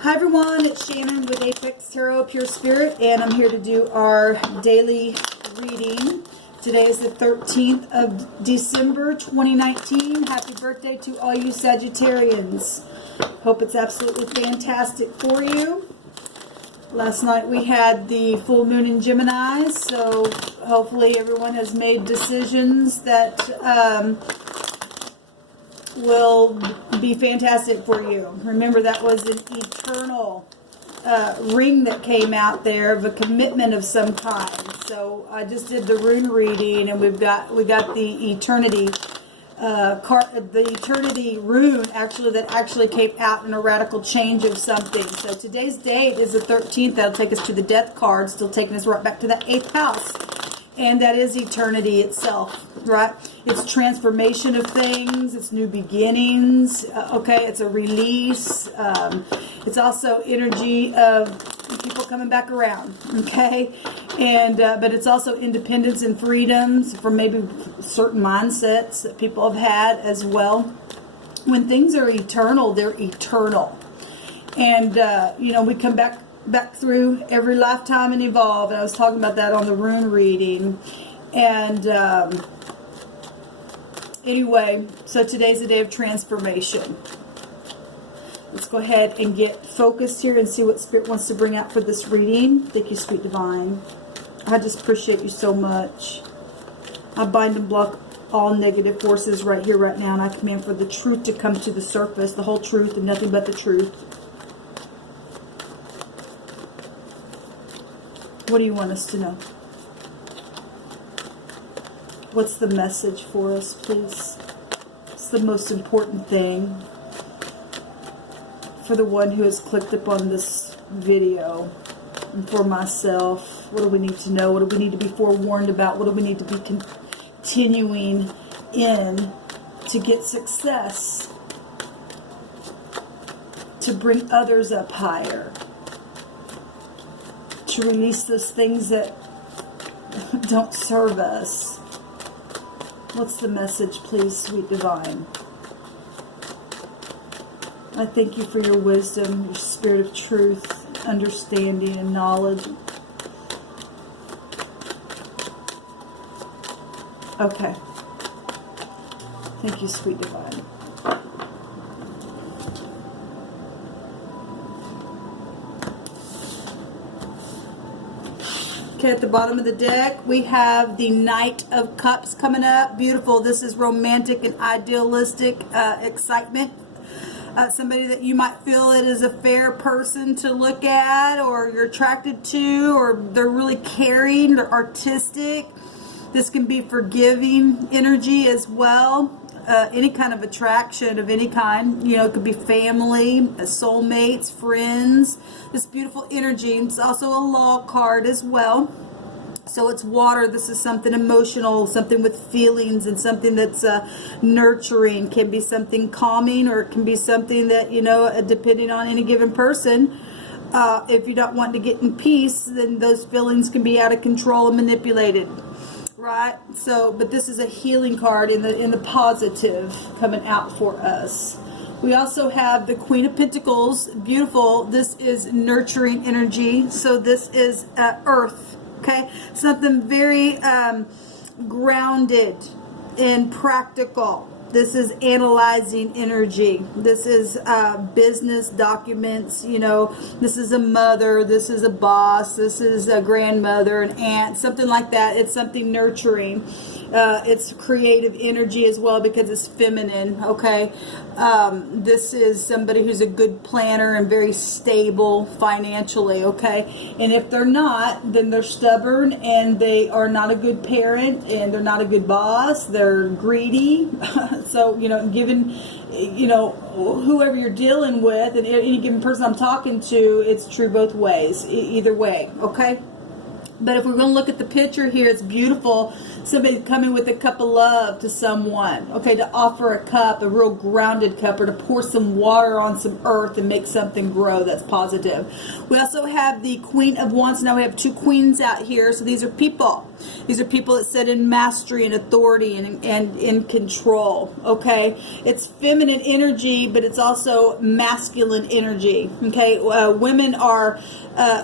Hi everyone, it's Shannon with Apex Tarot Pure Spirit, and I'm here to do our daily reading. Today is the 13th of December 2019. Happy birthday to all you Sagittarians. Hope it's absolutely fantastic for you. Last night we had the full moon in Gemini, so hopefully everyone has made decisions that will be fantastic for you. Remember, that was an eternal ring that came out there of a commitment of some kind. So I just did the rune reading, and we got the eternity card, the eternity rune that actually came out in a radical change of something. So today's date is the 13th. That'll take us to the death card, still taking us right back to that 8th house. And that is eternity itself, right? It's transformation of things. It's new beginnings. Okay, it's a release. It's also energy of people coming back around. Okay, and but it's also independence and freedoms from maybe certain mindsets that people have had as well. When things are eternal, they're eternal, and you know, we come back through every lifetime and evolve. And I was talking about that on the rune reading. And anyway, so today's a day of transformation. Let's go ahead and get focused here and see what Spirit wants to bring out for this reading. Thank you, Sweet Divine. I just appreciate you so much. I bind and block all negative forces right here, right now, and I command for the truth to come to the surface, the whole truth and nothing but the truth. What do you want us to know? What's the message for us, please? It's the most important thing for the one who has clicked upon this video, and for myself. What do we need to know? What do we need to be forewarned about? What do we need to be continuing in to get success, to bring others up higher, to release those things that don't serve us? What's the message, please, Sweet Divine? I thank you for your wisdom, your spirit of truth, understanding, and knowledge. Okay. Thank you, Sweet Divine. Okay, at the bottom of the deck, we have the Knight of Cups coming up. Beautiful. This is romantic and idealistic excitement. Somebody that you might feel it is a fair person to look at, or you're attracted to, or they're really caring, they're artistic. This can be forgiving energy as well. Any kind of attraction of any kind. You know, it could be family, soulmates, friends. This beautiful energy. It's also a law card as well. So it's water. This is something emotional, something with feelings, and something that's nurturing. Can be something calming, or it can be something that, you know, depending on any given person. If you don't want to get in peace, then those feelings can be out of control and manipulated. Right? So, but this is a healing card in the positive coming out for us. We also have the Queen of Pentacles. Beautiful. This is nurturing energy. So this is earth. Okay? Something very grounded and practical. This is analyzing energy. This is business documents. You know, this is a mother. This is a boss. This is a grandmother, an aunt, something like that. It's something nurturing. It's creative energy as well, because it's feminine. Okay, this is somebody who's a good planner and very stable financially. Okay, and if they're not, then they're stubborn, and they are not a good parent, and they're not a good boss. They're greedy. So, you know, given, you know, whoever you're dealing with, and any given person I'm talking to, it's true both ways, either way. Okay. But if we're going to look at the picture here, it's beautiful. Somebody coming with a cup of love to someone. Okay, to offer a cup, a real grounded cup, or to pour some water on some earth and make something grow. That's positive. We also have the Queen of Wands. Now we have two queens out here. So these are people. These are people that sit in mastery and authority and in control, okay? It's feminine energy, but it's also masculine energy, okay? Women are,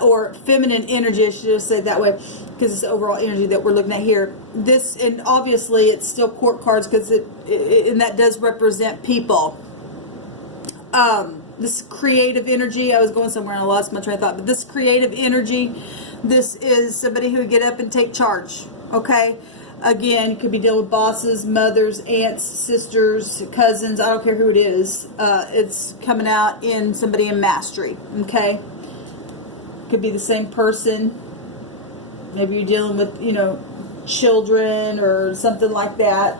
or feminine energy, I should just say it that way, because it's the overall energy that we're looking at here. This, and obviously it's still court cards, because and that does represent people. This creative energy, I was going somewhere and I lost my train of thought, but this creative energy, this is somebody who would get up and take charge, okay? Again, you could be dealing with bosses, mothers, aunts, sisters, cousins, I don't care who it is. It's coming out in somebody in mastery, okay? Could be the same person. Maybe you're dealing with, you know, children or something like that.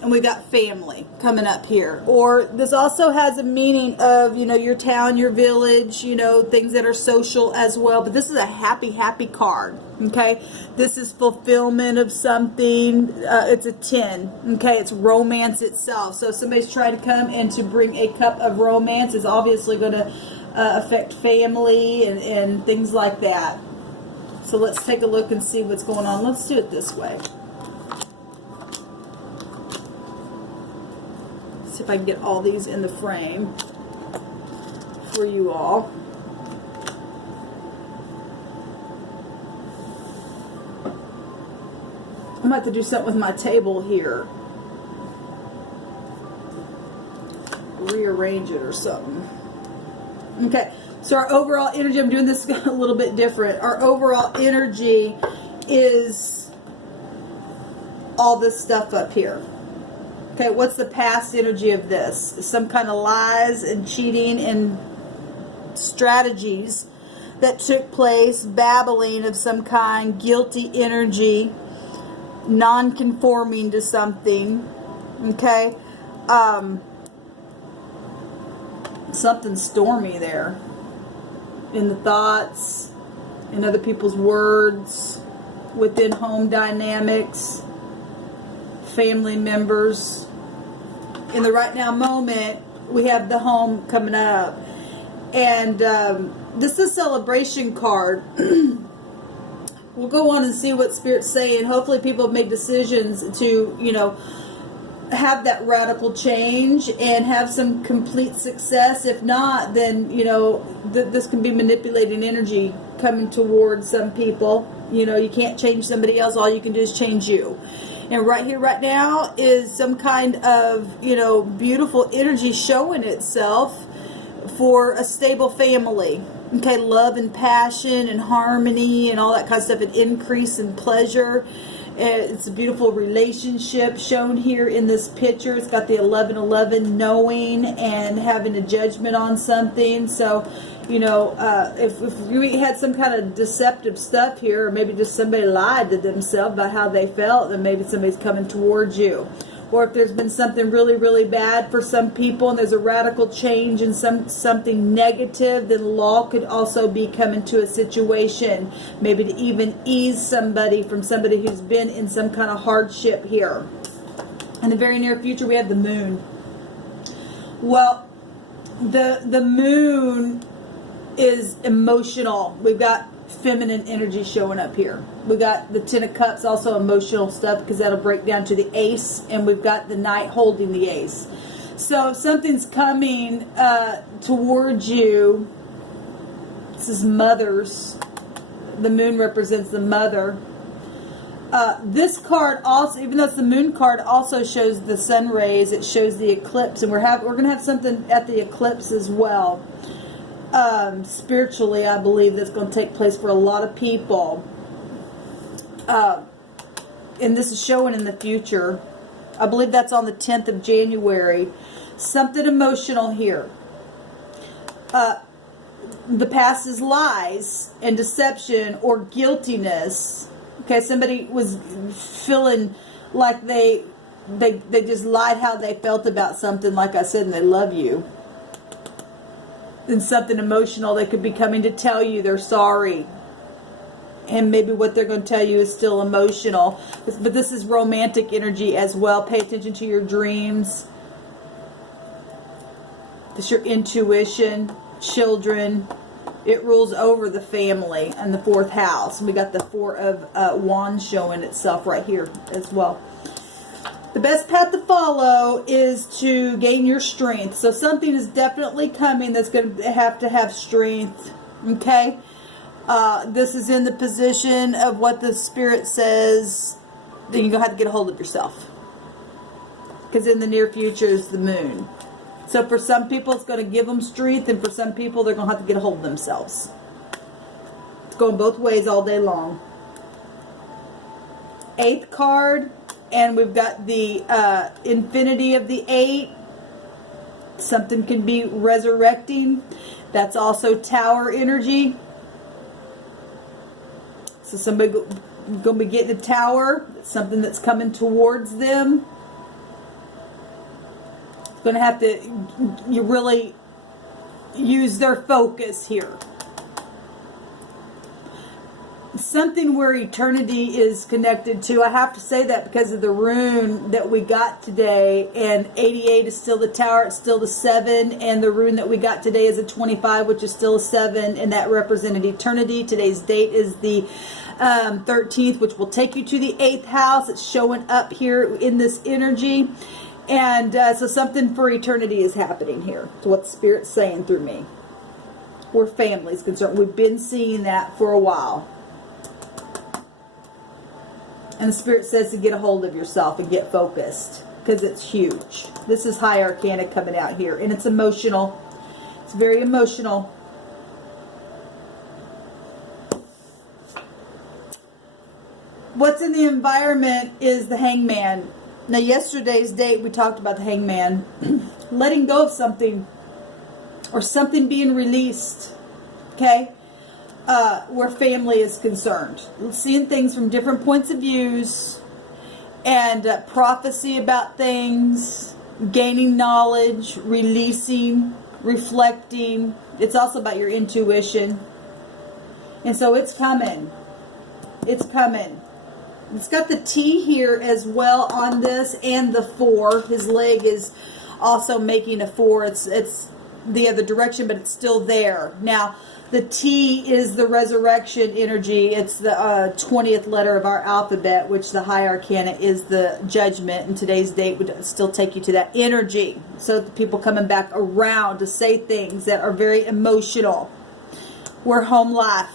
And we got family coming up here. Or this also has a meaning of, you know, your town, your village, you know, things that are social as well. But this is a happy, happy card, okay? This is fulfillment of something. It's a 10, okay? It's romance itself. So if somebody's trying to come and to bring a cup of romance, is obviously going to affect family and things like that. So let's take a look and see what's going on. Let's do it this way. See if I can get all these in the frame for you all. I'm going to have to do something with my table here. Rearrange it or something. Okay, so our overall energy, I'm doing this a little bit different. Our overall energy is all this stuff up here. Okay, what's the past energy of this? Some kind of lies and cheating and strategies that took place, babbling of some kind, guilty energy, non-conforming to something, okay? Something stormy there in the thoughts, in other people's words, within home dynamics, family members. In the right now moment, we have the home coming up. And this is a celebration card. We'll go on and see what Spirit's saying. Hopefully people have made decisions to, you know, have that radical change and have some complete success. If not, then, you know, this can be manipulating energy coming towards some people. You know, you can't change somebody else. All you can do is change you. And right here, right now, is some kind of, you know, beautiful energy showing itself for a stable family. Okay, love and passion and harmony and all that kind of stuff, an increase in pleasure. It's a beautiful relationship shown here in this picture. It's got the 1111, knowing and having a judgment on something. So, you know, if we had some kind of deceptive stuff here, or maybe just somebody lied to themselves about how they felt, then maybe somebody's coming towards you. Or if there's been something really, really bad for some people and there's a radical change in something negative, then law could also be coming to a situation, maybe to even ease somebody from somebody who's been in some kind of hardship here. In the very near future, we have the moon. Well, the moon is emotional. We've got feminine energy showing up here. We got the 10 of Cups, also emotional stuff, because that'll break down to the Ace, and we've got the Knight holding the Ace. So if something's coming towards you, this is mothers. The moon represents the mother. This card also, even though it's the moon card, also shows the sun rays. It shows the eclipse, and we're going to have something at the eclipse as well. Spiritually, I believe that's going to take place for a lot of people. And this is showing in the future. I believe that's on the 10th of January. Something emotional here. The past is lies and deception or guiltiness. Okay, somebody was feeling like they just lied how they felt about something, like I said, and they love you. And something emotional, they could be coming to tell you they're sorry. And maybe what they're going to tell you is still emotional. But this is romantic energy as well. Pay attention to your dreams. This is your intuition, children. It rules over the family and the 4th house. We got the 4 of Wands showing itself right here as well. The best path to follow is to gain your strength. So something is definitely coming that's going to have strength. Okay? This is in the position of what the Spirit says. Then you're going to have to get a hold of yourself. Because in the near future is the moon. So for some people it's going to give them strength. And for some people they're going to have to get a hold of themselves. It's going both ways all day long. 8th card. And we've got the infinity of the 8. Something can be resurrecting. That's also Tower energy. So somebody going to be getting a tower. Something that's coming towards them. Going to have to you really use their focus here. Something where eternity is connected to. I have to say that because of the rune that we got today, and 88 is still the tower, it's still the 7, and the rune that we got today is a 25, which is still a 7, and that represented eternity. Today's date is the 13th, which will take you to the 8th house. It's showing up here in this energy. And so something for eternity is happening here. It's what the Spirit's saying through me. Where family is concerned. We've been seeing that for a while. And the Spirit says to get a hold of yourself and get focused. Because it's huge. This is High Arcana coming out here. And it's emotional. It's very emotional. What's in the environment is the Hangman. Now, yesterday's date, we talked about the Hangman. Letting go of something. Or something being released. Okay? Where family is concerned. Seeing things from different points of views. And prophecy about things. Gaining knowledge. Releasing. Reflecting. It's also about your intuition. And so it's coming. It's coming. It's got the T here as well on this, and the 4. His leg is also making a 4. It's the other direction, but it's still there. Now, the T is the resurrection energy. It's the 20th letter of our alphabet, which the High Arcana is the judgment. And today's date would still take you to that energy. So the people coming back around to say things that are very emotional. We're home life.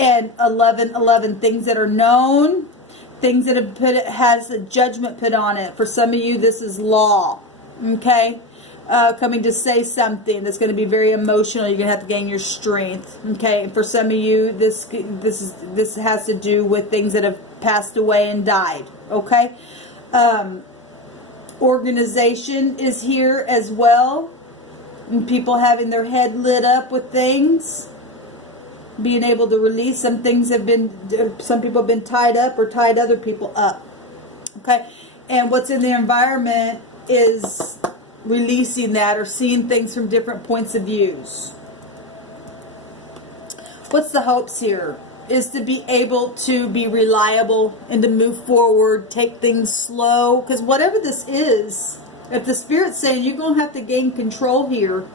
And 1111, things that are known, things that have has a judgment put on it. For some of you, this is law, okay? Coming to say something that's going to be very emotional. You're going to have to gain your strength, okay? And for some of you, this has to do with things that have passed away and died, okay? Organization is here as well, and people having their head lit up with things. Being able to release. Some things have been, some people have been tied up or tied other people up. Okay. And what's in the environment is releasing that or seeing things from different points of views. What's the hopes here? Is to be able to be reliable and to move forward, take things slow. Because whatever this is, if the Spirit's saying you're going to have to gain control here,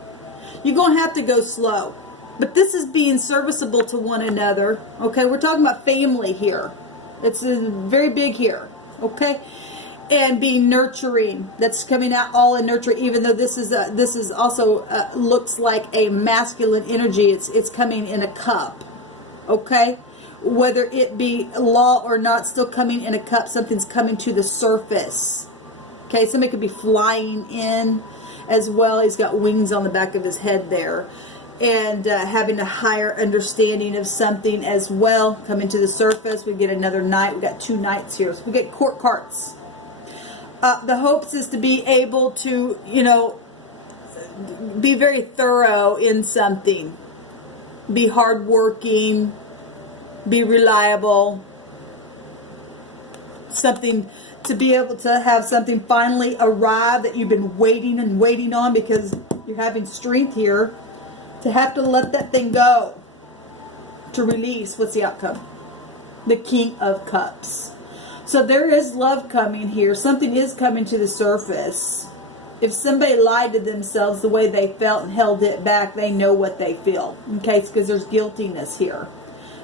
you're going to have to go slow. But this is being serviceable to one another. Okay, we're talking about family here. It's very big here. Okay, and being nurturing. That's coming out all in nurturing. Even though this is also looks like a masculine energy. It's coming in a cup. Okay, whether it be law or not, still coming in a cup. Something's coming to the surface. Okay, somebody could be flying in as well. He's got wings on the back of his head there. And having a higher understanding of something as well coming to the surface. We get another knight. We got 2 knights here. So we get court cards. The hopes is to be able to, be very thorough in something. Be hardworking. Be reliable. Something to be able to have something finally arrive that you've been waiting and waiting on because you're having strength here. To have to let that thing go. To release. What's the outcome? The King of Cups. So there is love coming here. Something is coming to the surface. If somebody lied to themselves the way they felt and held it back, they know what they feel. Okay, it's because there's guiltiness here.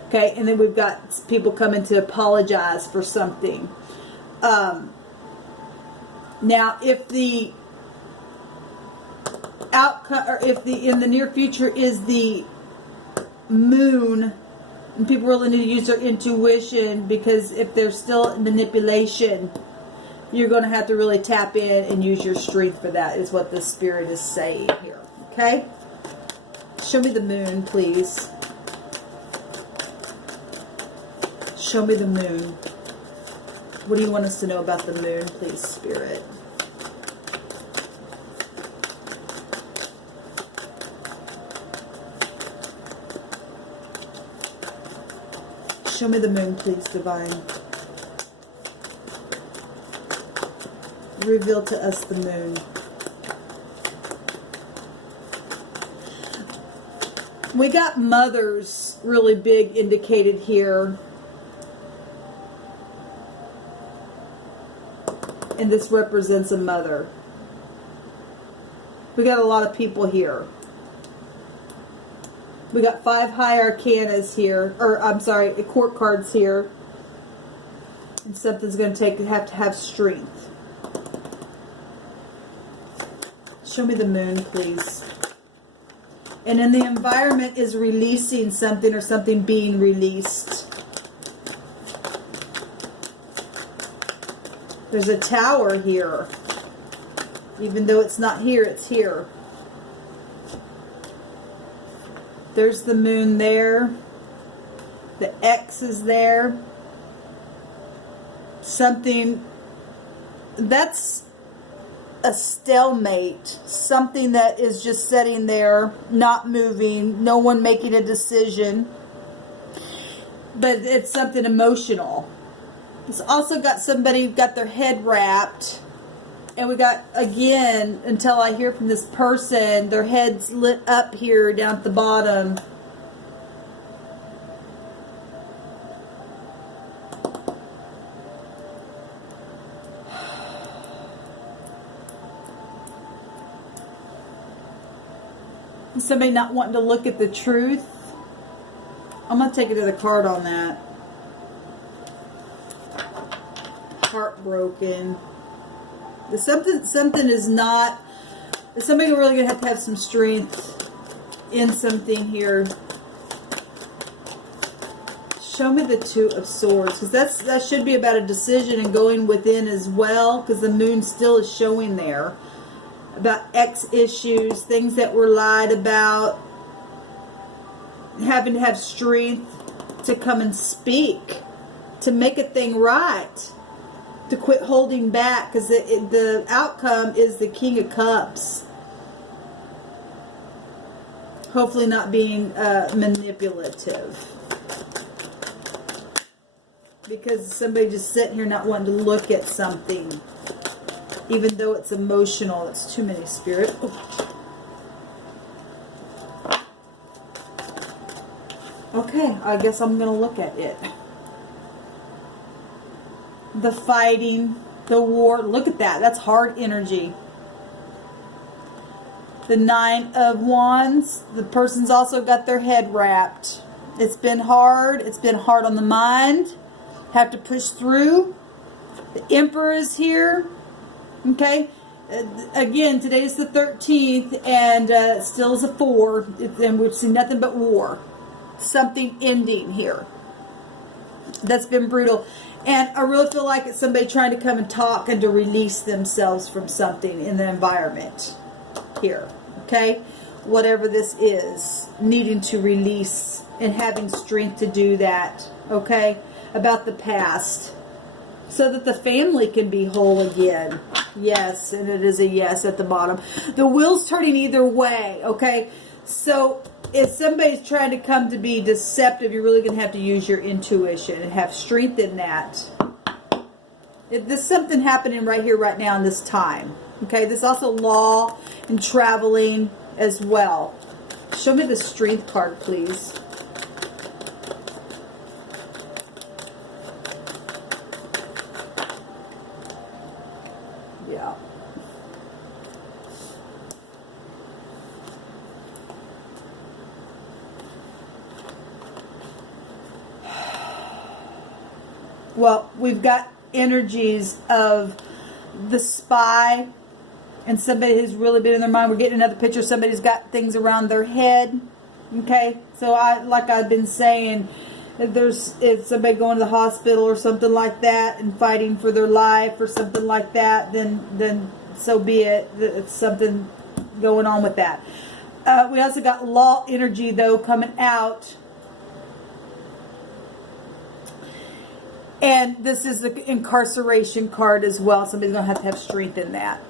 Okay, and then we've got people coming to apologize for something. Now, if the outcome, or if the in the near future is the moon, and people really need to use their intuition, because if there's still manipulation, you're going to have to really tap in and use your strength for that, is what the Spirit is saying here. Okay? Show me the moon, please. Show me the moon. What do you want us to know about the moon, please, Spirit? Show me the moon, please, Divine. Reveal to us the moon. We got mothers really big indicated here. And this represents a mother. We got a lot of people here. We got 5 high arcanas here, or I'm sorry, court cards here. And something's going to have to have strength. Show me the moon, please. And in the environment is releasing something, or something being released. There's a tower here. Even though it's not here, it's here. There's the moon there. The X is there. Something that's a stalemate. Something that is just sitting there, not moving, no one making a decision. But it's something emotional. It's also got somebody got their head wrapped. And we got, again, until I hear from this person, their head's lit up here down at the bottom. Somebody not wanting to look at the truth. I'm going to take another card on that. Heartbroken. Something is not. Somebody really going to have some strength in something here. Show me the 2 of Swords, because that should be about a decision and going within as well, because the moon still is showing there. About X issues, things that were lied about, having to have strength to come and speak, to make a thing right, to quit holding back, because the outcome is the King of Cups. Hopefully not being manipulative. Because somebody just sitting here not wanting to look at something. Even though it's emotional. It's too many, Spirit. Oh. Okay, I guess I'm going to look at it. The fighting, the war. Look at that. That's hard energy. The 9 of Wands. The person's also got their head wrapped. It's been hard. It's been hard on the mind. Have to push through. The Emperor is here. Okay, again, today is the 13th, and it still is a 4, and we've seen nothing but war. Something ending here. That's been brutal. And I really feel like it's somebody trying to come and talk and to release themselves from something in the environment here. Okay, whatever this is, needing to release and having strength to do that. Okay, about the past. So that the family can be whole again. Yes, and it is a yes at the bottom. The wheel's turning either way, okay? So if somebody's trying to come to be deceptive, you're really going to have to use your intuition and have strength in that. There's something happening right here, right now in this time. Okay, there's also law and traveling as well. Show me the strength card, please. Yeah. well, we've got energies of the spy and somebody who's really been in their mind. We're getting another picture. Somebody's got things around their head. Okay, so like I've been saying, if somebody going to the hospital or something like that and fighting for their life or something like that, then so be it. It's something going on with that. We also got law energy, though, coming out. And this is the incarceration card as well. Somebody's going to have strength in that.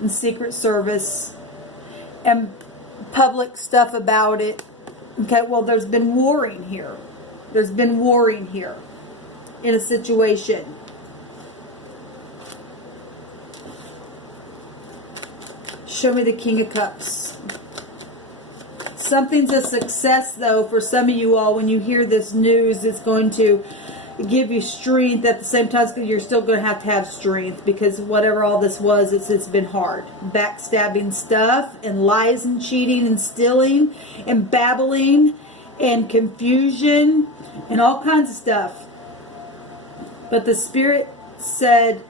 And Secret Service. And public stuff about it. Okay, well, there's been warring here. There's been warring here in a situation. Show me the King of Cups. Something's a success, though, for some of you all. When you hear this news, it's going to give you strength. At the same time, you're still going to have strength, because whatever all this was, it's been hard. Backstabbing stuff and lies and cheating and stealing and babbling and confusion and all kinds of stuff. But the Spirit said,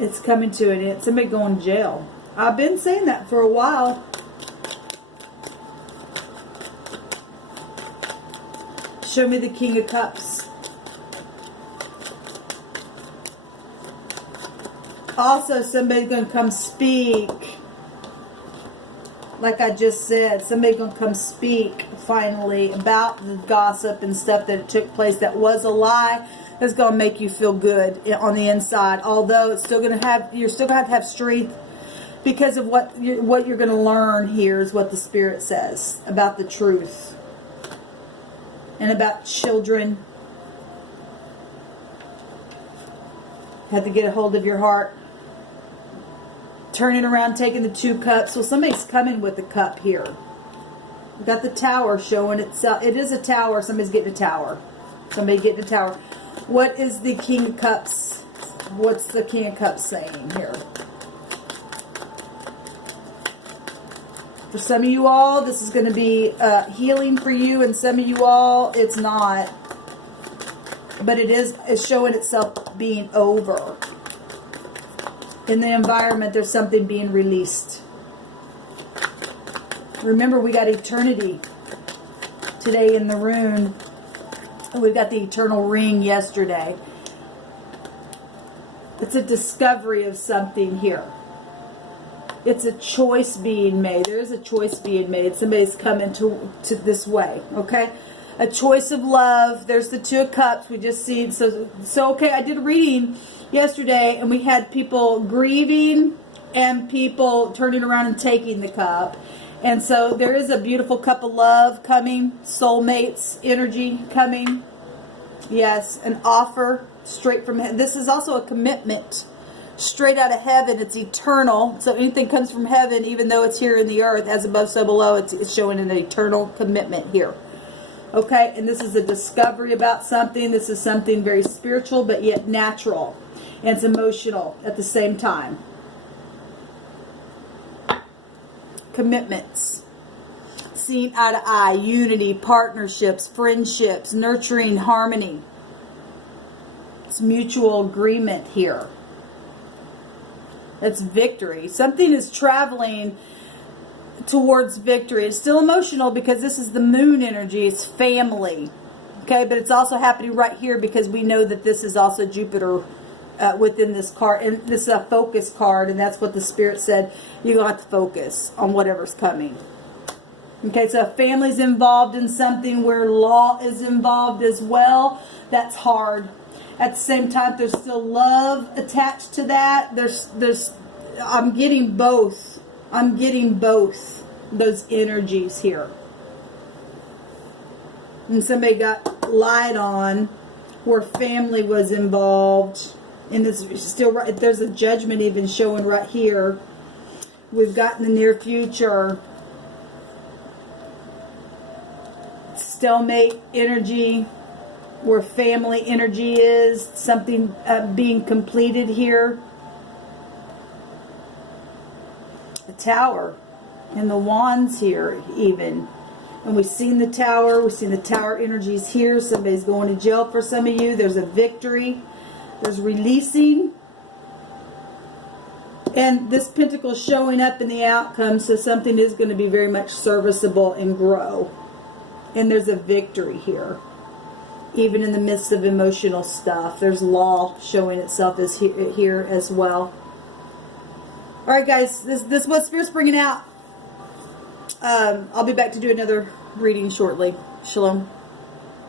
it's coming to an end. Somebody going to jail. I've been saying that for a while. Show me the King of Cups. Also, somebody's going to come speak. Like I just said, somebody's going to come speak finally about the gossip and stuff that took place that was a lie. It's going to make you feel good on the inside. Although it's still going to have, you're still going to have strength because of what you're going to learn here is what the Spirit says about the truth. And about children. Have to get a hold of your heart. Turning around, taking the 2 cups. Well, somebody's coming with the cup here. We've got the tower showing itself. It is a tower. Somebody's getting a tower. Somebody getting a tower. What is the King of Cups? What's the King of Cups saying here? For some of you all, this is going to be healing for you, and some of you all, it's not. But it's showing itself being over. In the environment, there's something being released. Remember, we got eternity today in the rune. We got the eternal ring yesterday. It's a discovery of something here. It's a choice being made. There is a choice being made. Somebody's coming to this way, okay? A choice of love. There's the 2 of Cups. We just see. So okay, I did a reading yesterday, and we had people grieving and people turning around and taking the cup. And so there is a beautiful cup of love coming. Soulmates energy coming. Yes, an offer straight from heaven. This is also a commitment. Straight out of heaven. It's eternal. So anything comes from heaven, even though it's here in the earth, as above, so below, it's showing an eternal commitment here. Okay, and this is a discovery about something. This is something very spiritual, but yet natural. And it's emotional at the same time. Commitments. Seeing eye to eye, unity, partnerships, friendships, nurturing harmony. It's mutual agreement here. That's victory. Something is traveling towards victory. It's still emotional because this is the moon energy. It's family. Okay, but it's also happening right here because we know that this is also Jupiter within this card. And this is a focus card, and that's what the Spirit said. You're going to have to focus on whatever's coming. Okay, so if family's involved in something where law is involved as well, that's hard. At the same time, there's still love attached to that. I'm getting both. I'm getting both those energies here. And somebody got lied on where family was involved. And it's still right. There's a judgment even showing right here. We've got in the near future stalemate energy, where family energy is, something being completed here. The Tower. And the wands here even. And we've seen the tower. We've seen the tower energies here. Somebody's going to jail for some of you. There's a victory. There's releasing. And this pentacle showing up in the outcome. So something is going to be very much serviceable and grow. And there's a victory here. Even in the midst of emotional stuff. There's law showing itself as here as well. Alright guys, this is what Spirit's bringing out. I'll be back to do another reading shortly. Shalom.